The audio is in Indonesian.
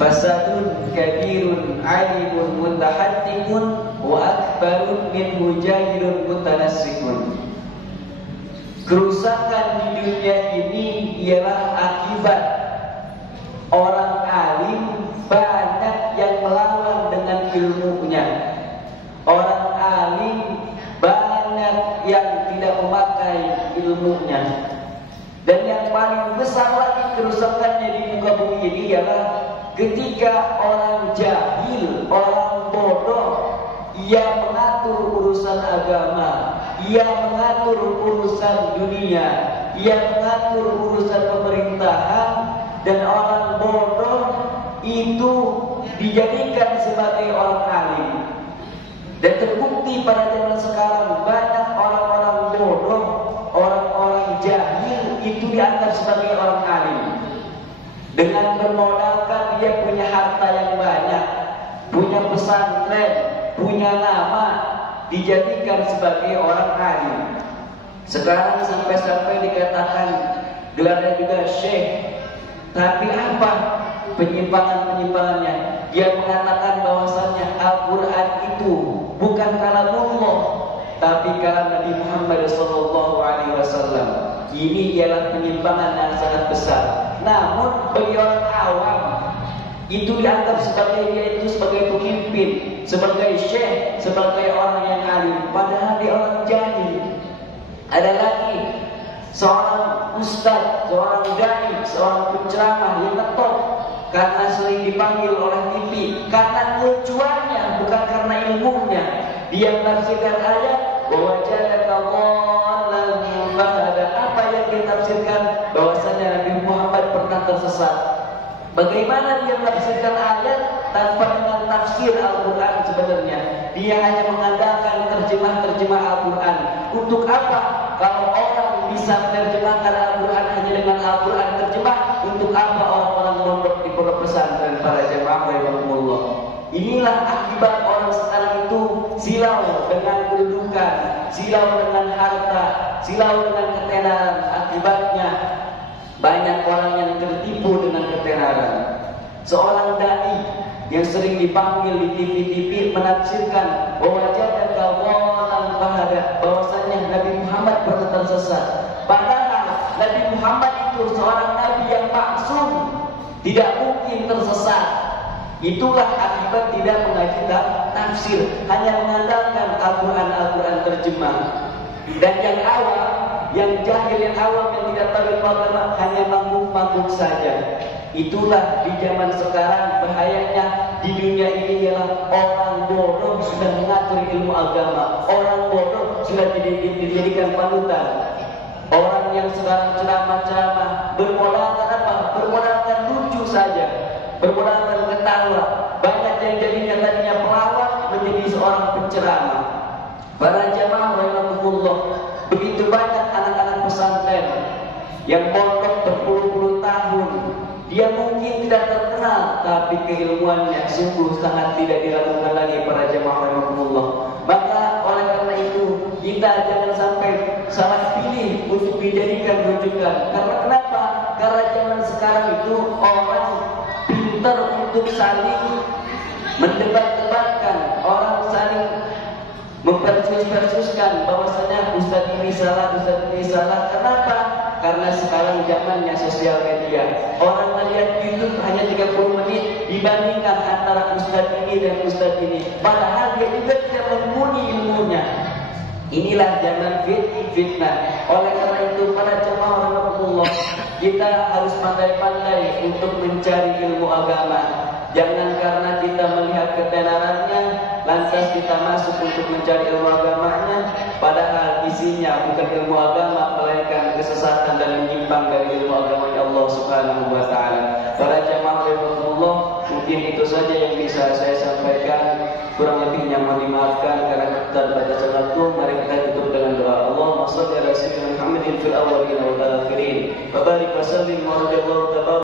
fasadun kabirun alimun mutahattikun wa akbarun minhu jahilun mutanassikun. Kerusakan di dunia ini ialah akibat orang alim banyak yang melawan dengan ilmunya. Orang alim banyak yang tidak memakai ilmunya. Dan yang paling besar lagi kerusakannya di muka bumi ini ialah ketika orang jahil, orang bodoh, ia mengatur urusan agama, ia mengatur urusan dunia, ia mengatur urusan pemerintahan, dan orang bodoh itu dijadikan sebagai orang alim. Dan terbukti pada zaman sekarang banyak orang-orang bodoh, orang-orang jahil itu dianggap sebagai orang alim. Dengan bermodalkan dia punya harta yang banyak, punya pesantren, punya nama, dijadikan sebagai orang alim. Sekarang sampai-sampai dikatakan gelarnya juga syekh. Tapi apa penyimpangan-penyimpangannya? Dia mengatakan bahwasannya Al-Quran itu bukan kalamullah, tapi kalam Nabi Muhammad SAW. Ini ialah penyimpangan yang sangat besar. Namun bagi orang awam itu dianggap sebagai dia itu sebagai pemimpin, sebagai syekh, sebagai orang yang alim. Padahal dia orang jahil. Ada lagi seorang ustaz, seorang dai, seorang penceramah yang ngetop karena sering dipanggil oleh TV, karena kelucuannya, bukan karena ilmunya. Dia menafsirkan ayat bahwa wajadaka dhallan fahada. Apa yang ditafsirkan? Bahwasanya Nabi Muhammad pernah tersesat. Bagaimana dia menafsirkan ayat tanpa dengan tafsir Al-Quran sebenarnya? Dia hanya mengandalkan terjemah-terjemah Al-Quran. Untuk apa? Kalau orang bisa menerjemahkan Al-Quran hanya dengan Al-Quran terjemah, untuk apa orang-orang mondok di pondok pesantren para jemaah rahimahumullah? Inilah akibat orang sekarang itu silau dengan kedudukan, silau dengan harta, silau dengan ketenaran. Akibatnya banyak orang yang tertipu dengan ketenaran. Seorang dai yang sering dipanggil di TV-TV menafsirkan bahwa wajadaka dhallan fahada, bahwasanya Nabi Muhammad pernah tersesat. Padahal Nabi Muhammad itu seorang nabi yang maksum, tidak mungkin tersesat. Itulah akibat tidak mengaji tafsir, hanya mengandalkan Al-Quran terjemah. Dan yang awam, yang jahil, yang awam, yang tidak tahu ilmu agama hanya manggung-manggung saja. Itulah di zaman sekarang bahayanya di dunia ini ialah orang bodoh sudah mengatur ilmu agama. Orang bodoh sudah dijadikan panutan. Orang yang sekarang ceramah-ceramah bermodalkan apa? Bermodalkan lucu saja, bermodalkan ketawa. Banyak yang tadinya pelawak menjadi seorang penceramah. Para jamaah rahimahumullah, begitu banyak anak-anak pesantren yang mondok berpuluh-puluh tahun. Dia mungkin tidak terkenal, tapi keilmuannya sungguh sangat tidak diragukan lagi para jamaah rahimahumullah. Maka oleh karena itu kita jangan sampai salah pilih untuk dijadikan rujukan. Karena kenapa? Karena zaman sekarang itu orang pintar untuk saling mendebat-debatkan, orang saling mempersus-persuskan bahwasanya ustaz ini salah, ustaz ini salah. Kenapa? Karena sekarang zamannya sosial media. Orang melihat YouTube hanya 30 menit dibandingkan antara ustaz ini dan ustaz ini. Padahal dia juga tidak mumpuni ilmunya. Inilah zaman fitnah. Oleh karena itu para jemaah rahimahullah, kita harus pandai-pandai untuk mencari ilmu agama. Jangan karena kita melihat ketenarannya lantas kita masuk untuk mencari ilmu agamanya, padahal isinya bukan ilmu agama melainkan kesesatan dan menyimpang dari ilmu agama Allah Subhanahu wa taala. Para jemaah rahimahullah, mungkin itu saja yang bisa saya sampaikan. Kurang lebihnya mohon dimaafkan karena keterbatasan waktu. Mari kita tutup dengan doa. Allahumma shalli ala sayyidina Muhammadin fil awwalin wal akhirin wa barik wa sallim wa radhiyallahu